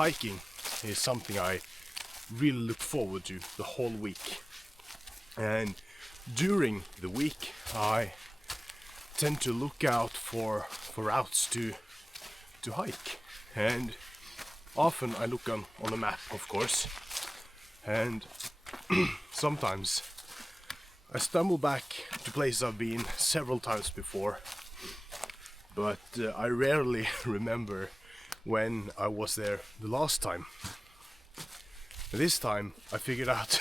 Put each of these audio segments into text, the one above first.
hiking is something I really look forward to the whole week. And during the week I tend to look out for routes to hike, and often I look on the map, of course, and sometimes I stumble back to places I've been several times before, but I rarely remember when I was there the last time. This time I figured out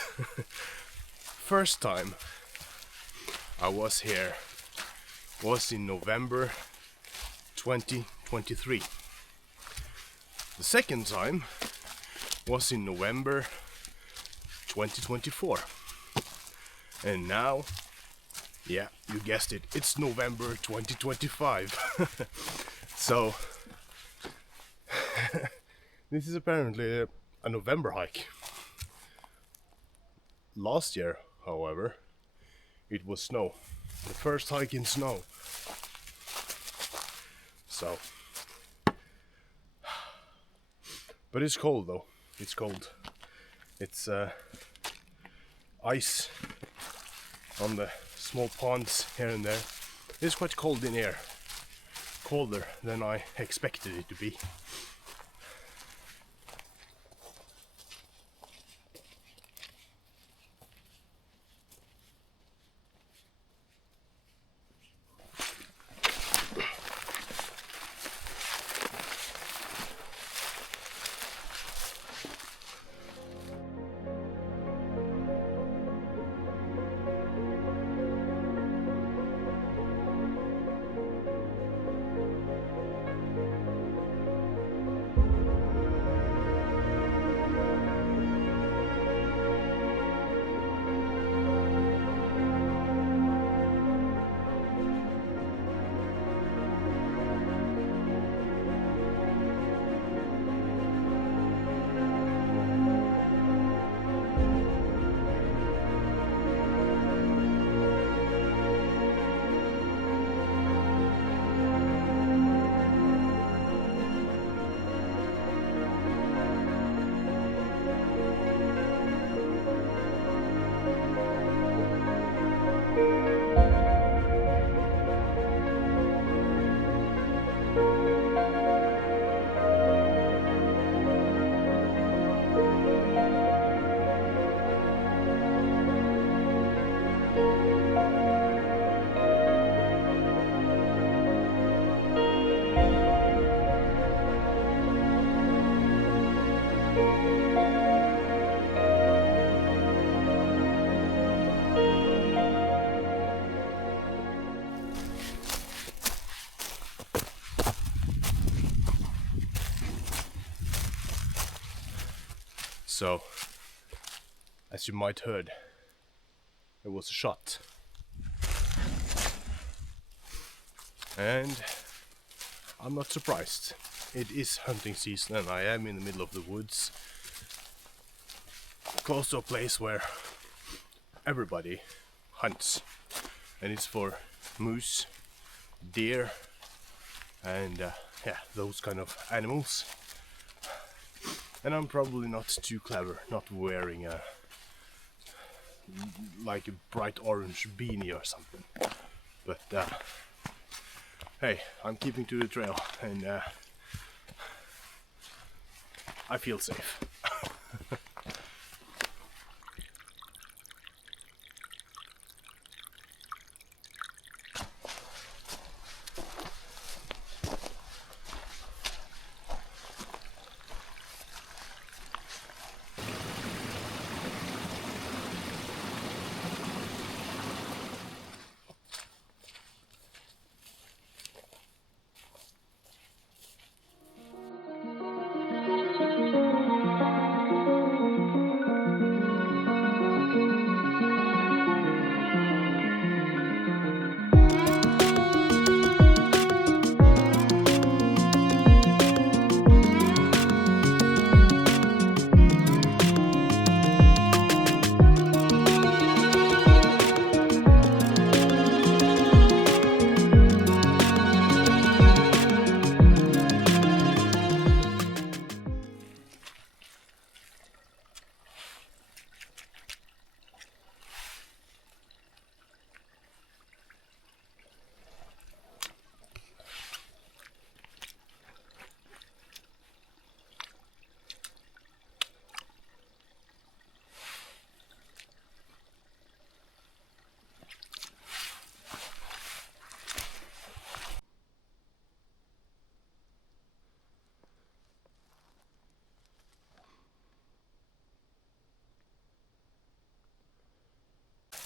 first time I was here was in November 2023. The second time was in November 2024. And now, yeah, you guessed it, it's November 2025. So, this is apparently a November hike. Last year, however, it was snow. The first hike in snow. So, but it's cold though. It's cold. It's ice on the small ponds here and there. It's quite cold in here. Colder than I expected it to be. So, as you might heard, it was a shot. And I'm not surprised. It is hunting season and I am in the middle of the woods, close to a place where everybody hunts. And it's for moose, deer, and yeah, those kind of animals. And I'm probably not too clever, not wearing a like a bright orange beanie or something. But hey, I'm keeping to the trail and I feel safe.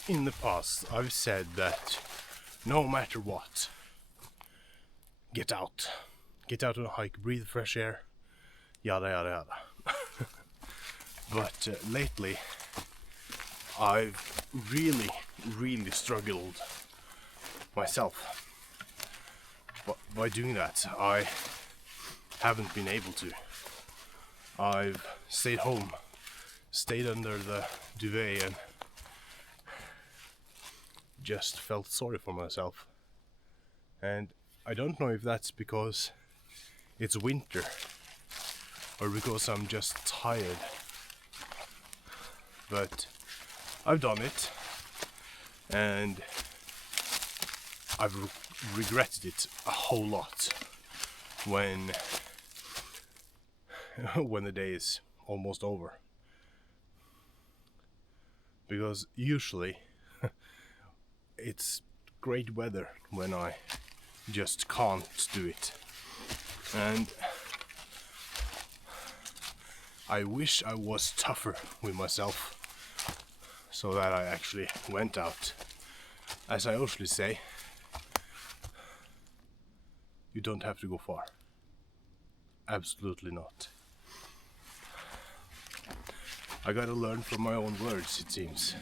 in the past I've said that no matter what, get out on a hike, breathe fresh air, yada yada yada. But lately I've really struggled myself. But by doing that, I haven't been able to. I've stayed home, stayed under the duvet, and just felt sorry for myself. And I don't know if that's because it's winter or because I'm just tired, but I've done it and I've regretted it a whole lot when the day is almost over, because usually it's great weather when I just can't do it. And I wish I was tougher with myself so that I actually went out. As I usually say, you don't have to go far. Absolutely not. I gotta learn from my own words, it seems.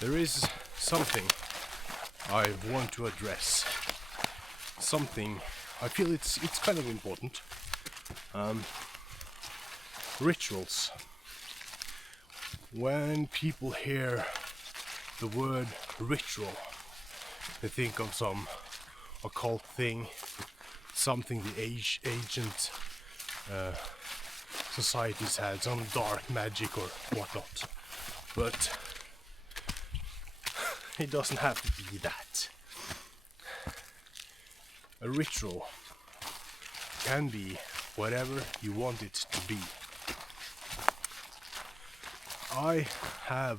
There is something I want to address. Something I feel it's kind of important. Rituals. When people hear the word ritual, they think of some occult thing, something the ancient societies had, some dark magic or whatnot. But it doesn't have to be that. A ritual can be whatever you want it to be. I have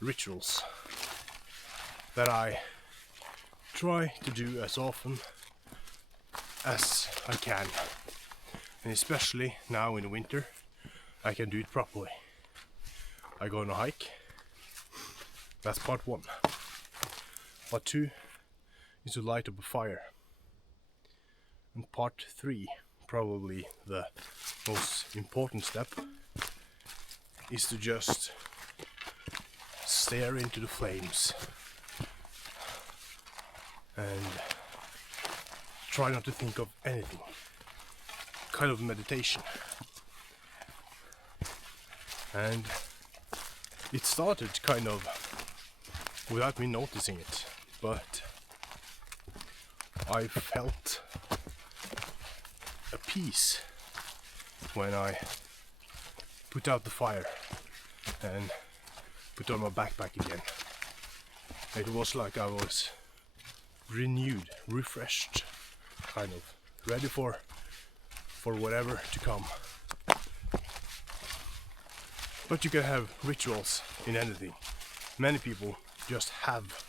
rituals that I try to do as often as I can, and especially now in the winter I can do it properly. I go on a hike, that's part one. Part two is to light up a fire, and part three, probably the most important step, is to just stare into the flames and try not to think of anything. Kind of meditation. And it started kind of without me noticing it, but I felt a peace when I put out the fire and put on my backpack again. It was like I was renewed, refreshed, kind of ready for whatever to come. But you can have rituals in anything. Many people just have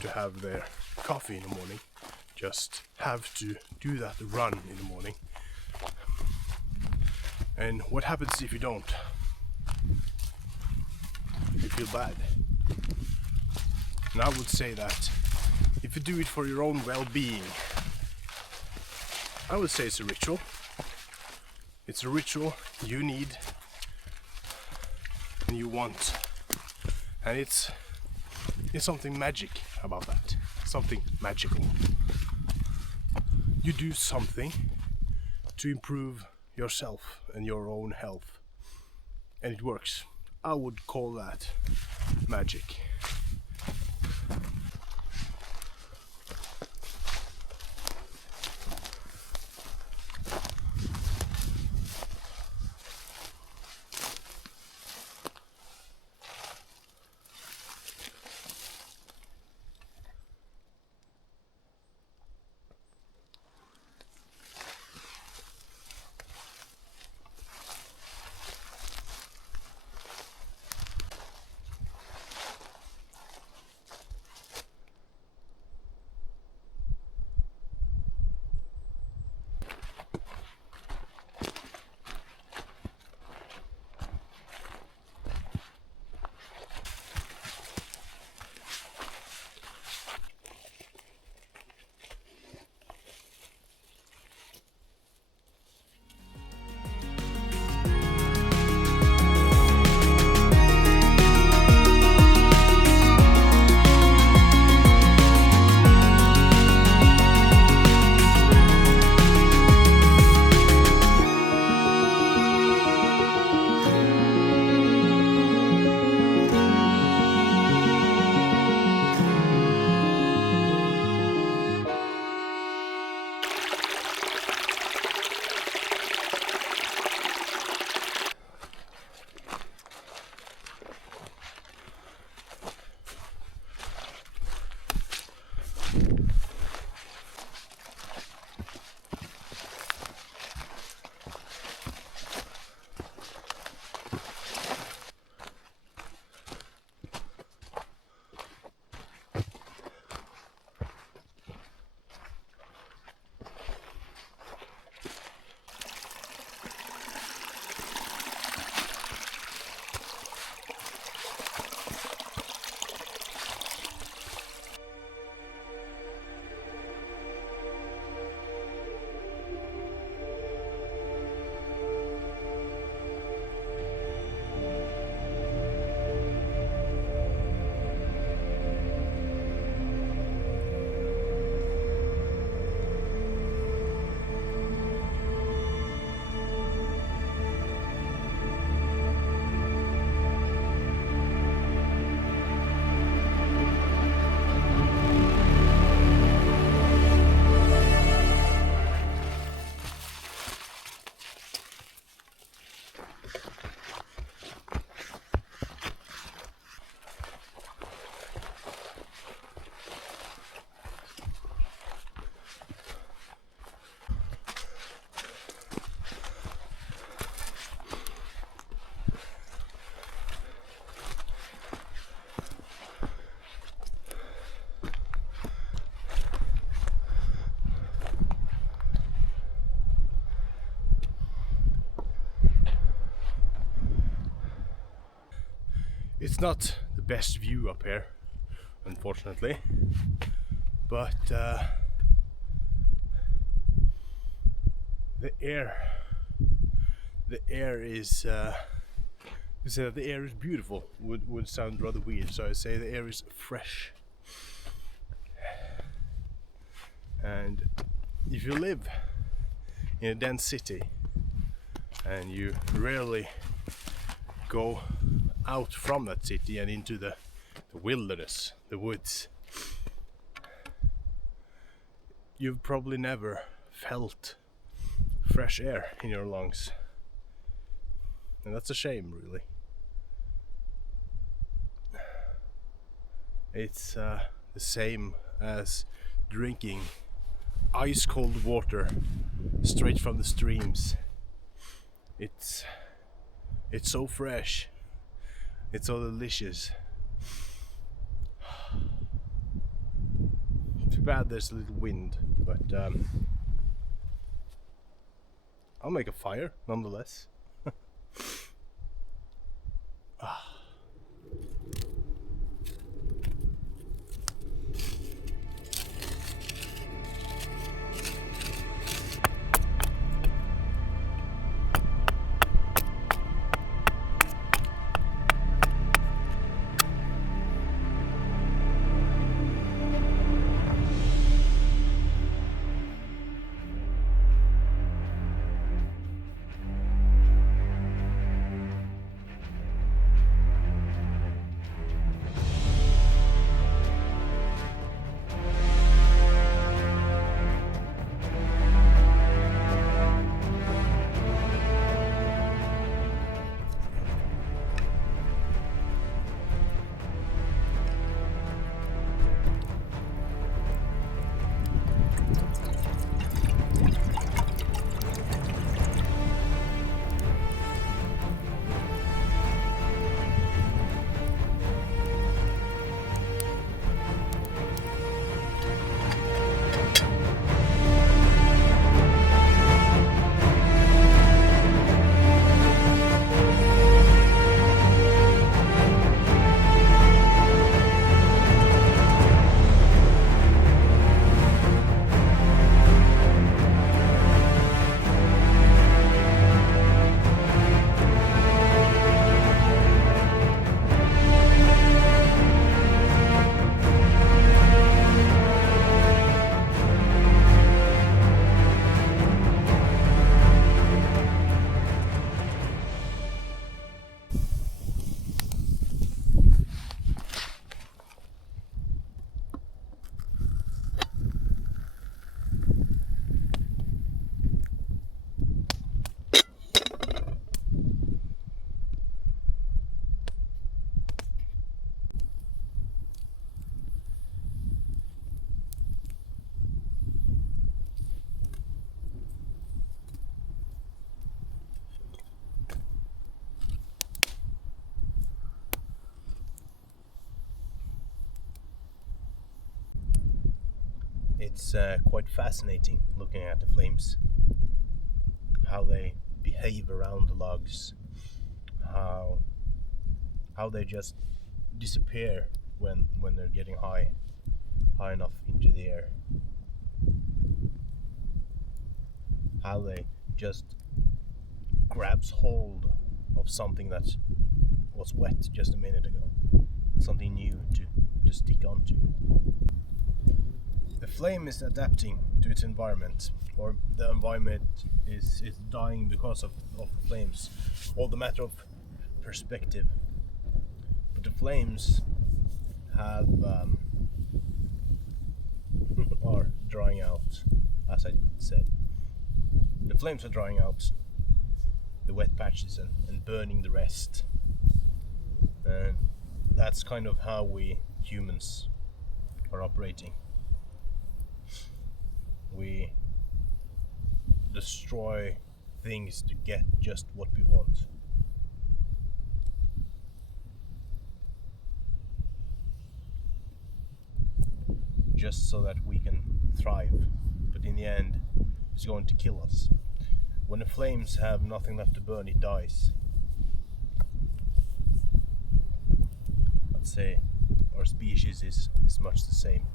to have their coffee in the morning, just have to do that run in the morning. And what happens if you don't? You feel bad. And I would say that if you do it for your own well-being, I would say it's a ritual. It's a ritual you need and you want. And it's something magic about that. Something magical. You do something to improve yourself and your own health, and it works. I would call that magic. It's not the best view up here, unfortunately, but the air is you say that the air is beautiful would sound rather weird, so I say the air is fresh. And if you live in a dense city and you rarely go out from that city and into the wilderness, the woods, you've probably never felt fresh air in your lungs, and that's a shame, really. It's the same as drinking ice cold water straight from the streams. It's so fresh, it's so delicious. Too bad there's a little wind, but I'll make a fire nonetheless. It's quite fascinating looking at the flames, how they behave around the logs, how they just disappear when they're getting high enough into the air, how they just grabs hold of something that was wet just a minute ago, something new to stick onto. The flame is adapting to its environment, or the environment is dying because of the flames. All the matter of perspective. But the flames have are drying out, as I said. The flames are drying out the wet patches and burning the rest. And that's kind of how we humans are operating. We destroy things to get just what we want. Just so that we can thrive. But in the end, it's going to kill us. When the flames have nothing left to burn, it dies. not say our species is much the same,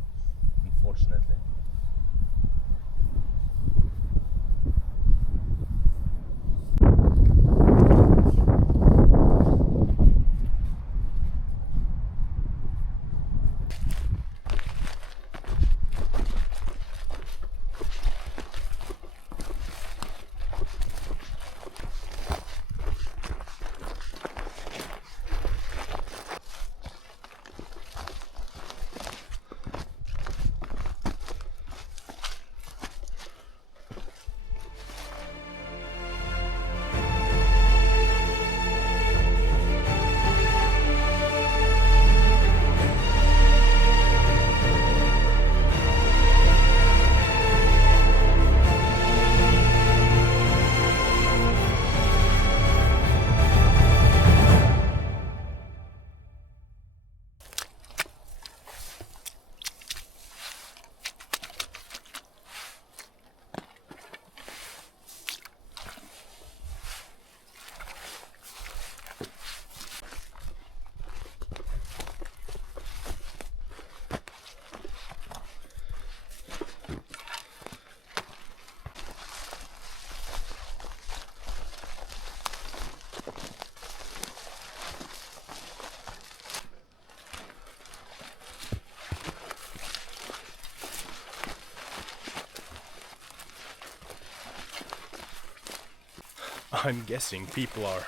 unfortunately. I'm guessing people are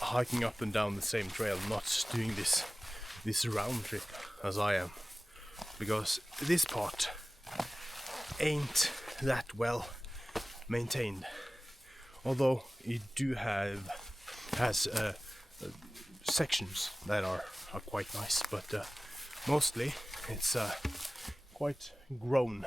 hiking up and down the same trail, not doing this round trip as I am, because this part ain't that well maintained. Although it has sections that are quite nice, but mostly it's quite grown